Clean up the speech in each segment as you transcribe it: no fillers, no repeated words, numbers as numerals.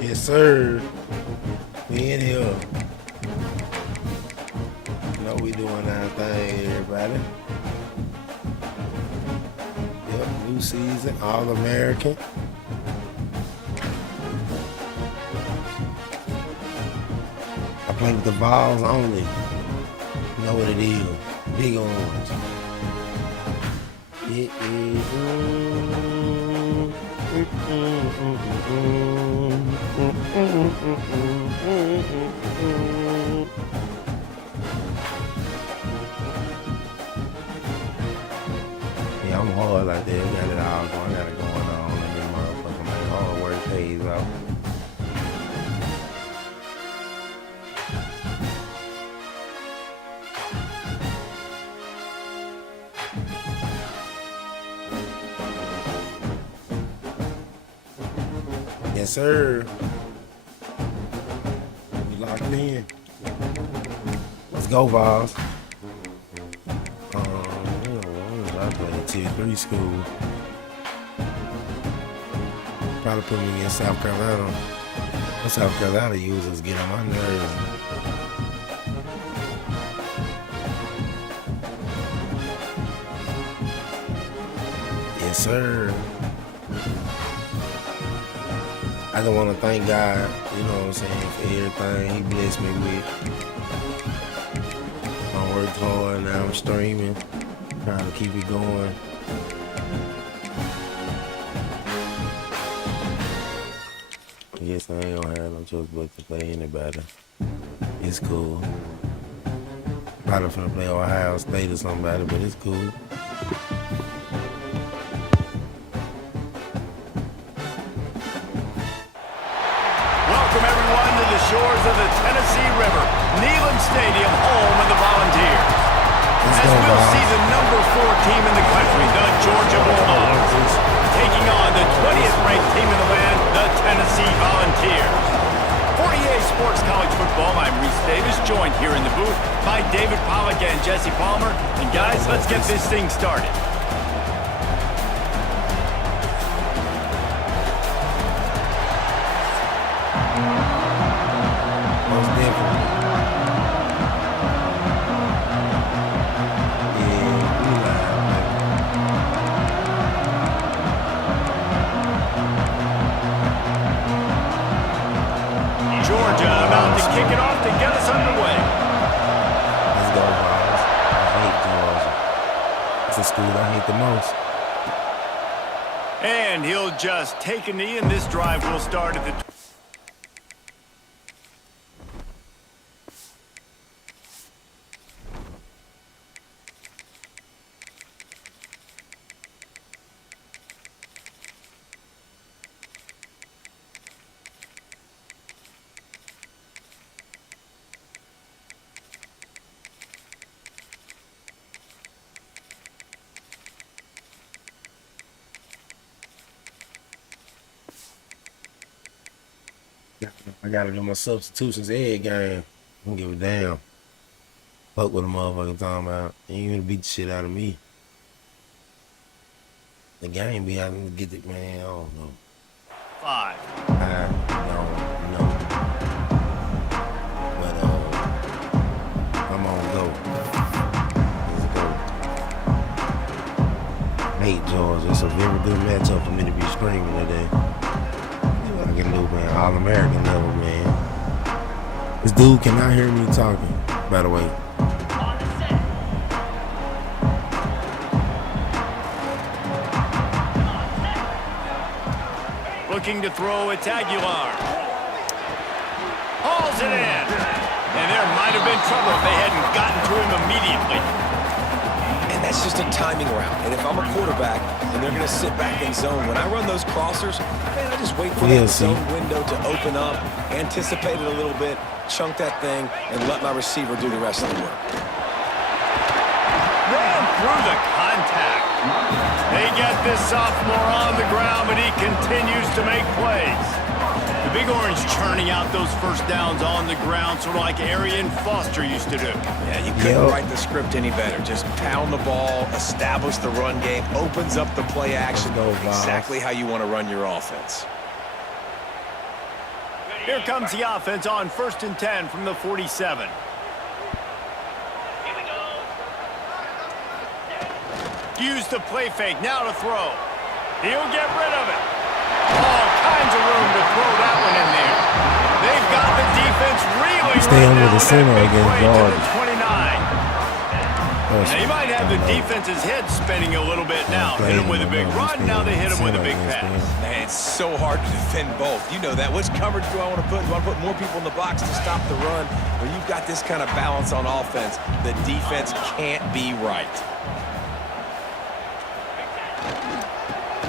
Yes, sir. We in here. You know we doing our thing, everybody. Yep, new season, All-American. I play with the Vols only. You know what it is. Big orange. It is. Yeah, I'm hard like that. We got it all going, got it going on. And then motherfucking like hard work pays off. Yes, sir. We locked in. Let's go, Vols. I played tier 3 school. Probably put me in South Carolina. What South Carolina users get on my nerves. Yes, sir. I just want to thank God, you know what I'm saying, for everything He blessed me with. I worked hard, now I'm streaming, trying to keep it going. I guess I ain't gonna have no choice but to play anybody. It's cool. Probably finna play Ohio State or somebody, but it's cool. Shores of the Tennessee River, Neyland Stadium, home of the Volunteers. As we'll see the number 4 team in the country, the Georgia Bulldogs, taking on the 20th ranked team in the land, the Tennessee Volunteers. For EA Sports College Football, I'm Reese Davis, joined here in the booth by David Pollack and Jesse Palmer. And guys, let's get this thing started. The most. And he'll just take a knee, and this drive will start at the... I gotta do my substitutions every game. I don't give a damn. Fuck what a motherfucker talking about. You ain't gonna beat the shit out of me. The game be out to get it, man. I don't know. 5. No. But I'm on go. Let's go. I hate Georgia. It's a very good matchup for me to be screaming today. I can do, man. All-American level, man. This dude cannot hear me talking, by the way. Looking to throw at Aguilar. Hauls it in. And there might have been trouble if they hadn't gotten to him immediately. And that's just a timing route. And if I'm a quarterback and they're going to sit back in zone, when I run those crossers, man, I just wait for that zone window to open up, anticipate it a little bit, chunk that thing, and let my receiver do the rest of the work. Ran through the contact. They get this sophomore on the ground, but he continues to make plays. The Big Orange churning out those first downs on the ground, sort of like Arian Foster used to do. Yeah, you couldn't write the script any better. Just pound the ball, establish the run game, opens up the play action, exactly how you want to run your offense. Here comes the offense on 1st and 10 from the 47. Use the play fake, now to throw. He'll get rid of it. All kinds of room to throw that one in there. They've got the defense reeling Stay right under now the with center that big against play to Vols. the 29. They might have the defense's head spinning a little bit now. Hit him with a big run, now they hit him with a big pass. Man, it's so hard to defend both. You know that. Which coverage do I want to put? Do I want to put more people in the box to stop the run? When you've got this kind of balance on offense, the defense can't be right.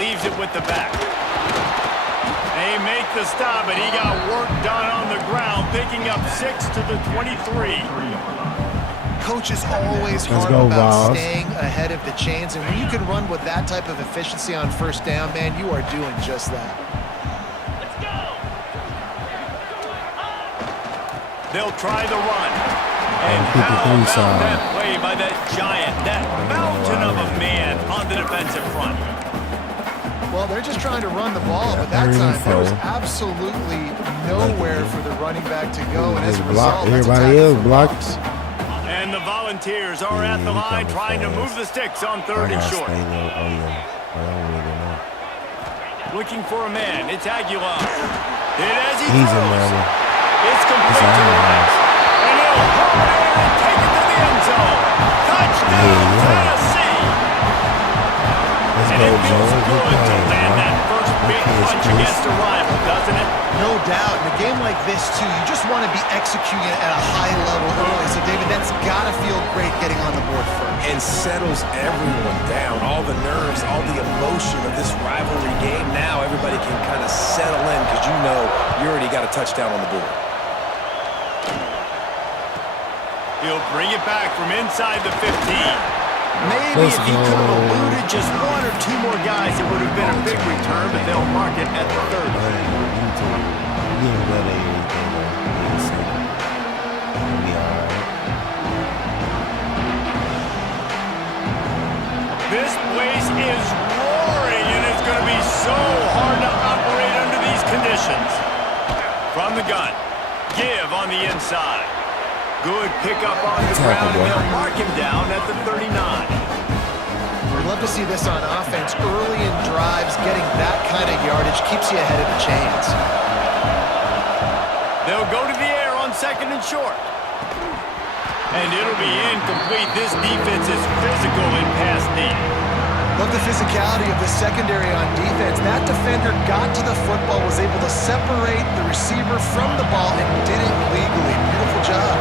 Leaves it with the back. They make the stop, and he got work done on the ground, picking up 6 to the 23. Coach is always hard about staying ahead of the chains, and when you can run with that type of efficiency on 1st down, man, you are doing just that. Let's go. They'll try the run. And how about that play by that giant, that mountain of a man on the defensive front? Well, they're just trying to run the ball, but that time there was absolutely nowhere for the running back to go, and as a result, everybody else blocked. And the Volunteers are at the line trying to move the sticks on 3rd and short. Looking for a man. It's Aguilar. Hit as he throws. It's complete to the right. And he'll hold it and take it to the end zone. Touchdown, Tennessee. And it feels good to land that first big punch against a rival, doesn't it? No doubt. In a game like this, too, you just want to be executing at a high level early. So, David, that's got to feel great getting on the board first. And settles everyone down. All the nerves, all the emotion of this rivalry game. Now everybody can kind of settle in because you know you already got a touchdown on the board. He'll bring it back from inside the 15. Maybe if he could have eluded just 1 or 2 more guys, it would have been a big return, but they'll mark it at the 30. This place is roaring, and it's going to be so hard to operate under these conditions. From the gun, give on the inside. Good pickup on the ground, and they'll mark him down at the 39. We'd love to see this on offense. Early in drives, getting that kind of yardage keeps you ahead of the chains. They'll go to the air on 2nd and short. And it'll be incomplete. This defense is physical in pass deep. Love the physicality of the secondary on defense. That defender got to the football, was able to separate the receiver from the ball, and did it legally. Beautiful job.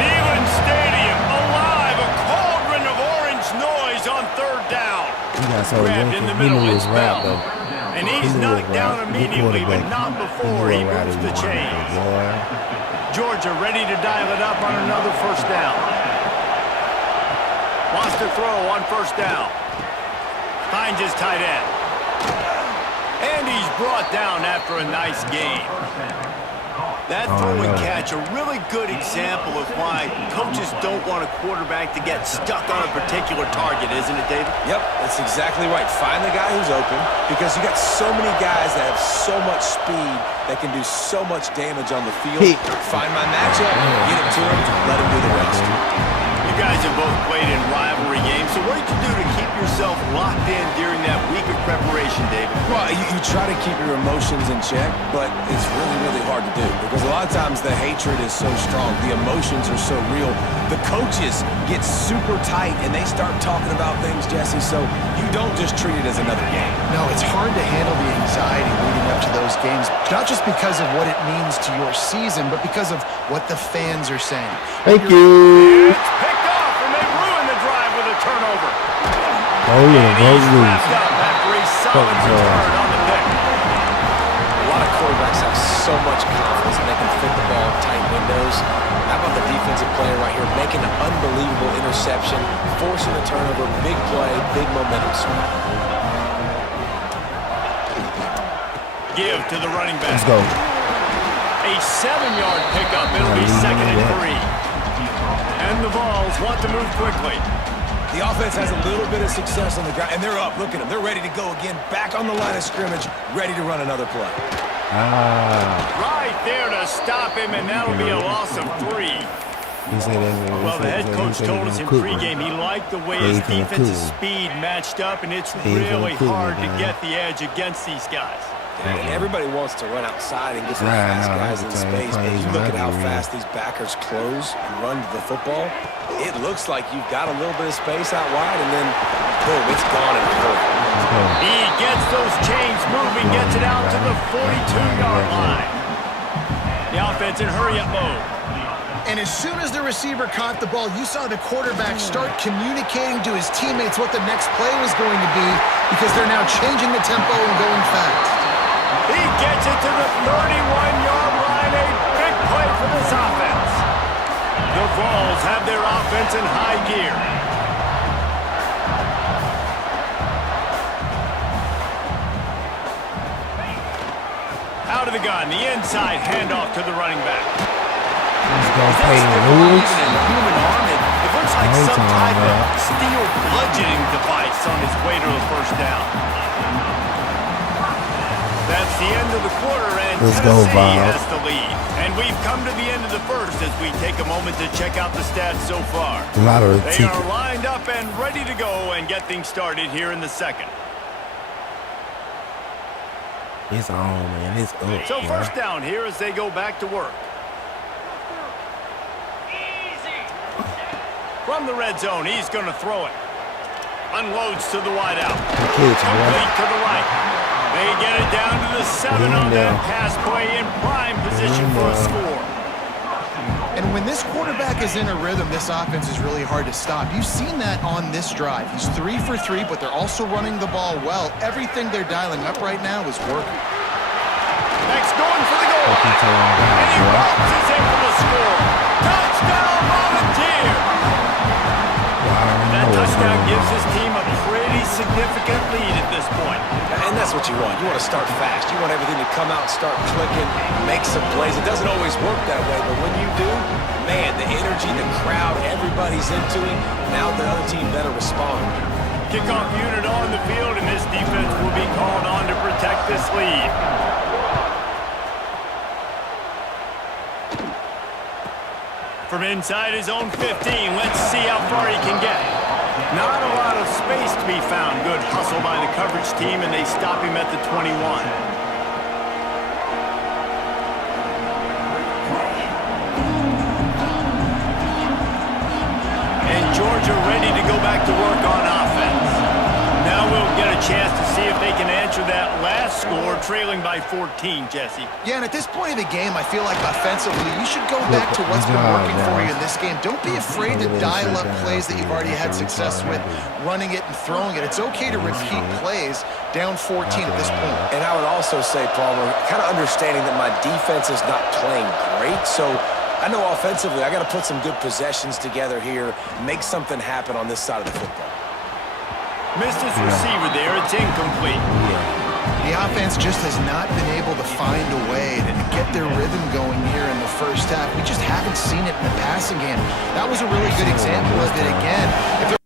Neyland Stadium alive, a cauldron of orange noise on 3rd down. Grabbed in the middle and spelled. And he's knocked down immediately, but not before he moves the chains. Georgia ready to dial it up on another 1st down. Wants to throw on 1st down. Finds his tight end. And he's brought down after a nice game. That throw and catch, a really good example of why coaches don't want a quarterback to get stuck on a particular target, isn't it, David? Yep, that's exactly right. Find the guy who's open, because you got so many guys that have so much speed that can do so much damage on the field. Find my matchup, get it to him, let him do the rest. You guys have both played in rivalry games, so what did you do to keep yourself locked in during that week of preparation, David? Well, you try to keep your emotions in check, but it's really, really hard to do because a lot of times the hatred is so strong, the emotions are so real. The coaches get super tight and they start talking about things, Jesse, so you don't just treat it as another game. No, it's hard to handle the anxiety leading up to those games, not just because of what it means to your season, but because of what the fans are saying. Thank you. It's picked off, and they ruin the drive with a turnover. Oh, yeah, he's wrapped up after a solid return on the pick. A lot of quarterbacks have so much confidence that they can fit the ball in tight windows. How about the defensive player right here making an unbelievable interception, forcing a turnover, big play, big momentum swing. Give to the running back. Let's go. A 7-yard pickup. It'll be 2nd and 3. And the Vols want to move quickly. The offense has a little bit of success on the ground, and they're up. Look at them. They're ready to go again. Back on the line of scrimmage, ready to run another play. Right there to stop him, and that'll be a loss of 3. Well, the head coach told us in pregame he liked the way his defensive speed matched up, and it's really hard to get the edge against these guys. And everybody wants to run outside and get some fast guys in space, but you look at how fast these backers close and run to the football, it looks like you've got a little bit of space out wide, and then, boom, it's gone in a hurry. He gets those chains moving, gets it out to the 42-yard line. The offense in hurry-up mode. And as soon as the receiver caught the ball, you saw the quarterback start communicating to his teammates what the next play was going to be because they're now changing the tempo and going fast. He gets it to the 31-yard line. A big play for this offense. The Vols have their offense in high gear. Out of the gun, the inside handoff to the running back. He's going to pay the rules. It looks like some type of steel bludgeoning device on his way to the first down. That's the end of the quarter, and Tennessee has the lead. And we've come to the end of the first as we take a moment to check out the stats so far. They are lined up and ready to go and get things started here in the second. It's on, man. It's up. So first down here as they go back to work. From the red zone, he's going to throw it. Unloads to the wide out. Complete to the right. They get it down to the 7 on that pass play in prime position for a score. And when this quarterback is in a rhythm, this offense is really hard to stop. You've seen that on this drive. He's 3 for 3, but they're also running the ball well. Everything they're dialing up right now is working. Next going for the goal line. And he bounces in for the score. Touchdown, Volunteer! That touchdown gives his team a pretty significant lead at this point. And that's what you want. You want to start fast. You want everything to come out, start clicking, make some plays. It doesn't always work that way, but when you do, man, the energy, the crowd, everybody's into it. Now the other team better respond. Kickoff unit on the field, and this defense will be called on to protect this lead. From inside his own 15, let's see how far he can get. Not a lot of space to be found. Good hustle by the coverage team, and they stop him at the 21. And Georgia ready to go back to work on offense. Now we'll get a chance to see if they can answer that last score, trailing by 14, Jesse. Yeah, and at this point of the game, I feel like offensively, you should go back to what's been working for you in this game. Don't be afraid to dial up plays that you've already had success with, running it and throwing it. It's okay to repeat plays down 14 at this point. And I would also say, Palmer, kind of understanding that my defense is not playing great, so I know offensively I got to put some good possessions together here, make something happen on this side of the football. Missed his receiver there. It's incomplete. The offense just has not been able to find a way to get their rhythm going here in the first half. We just haven't seen it in the passing game. That was a really good example of it again.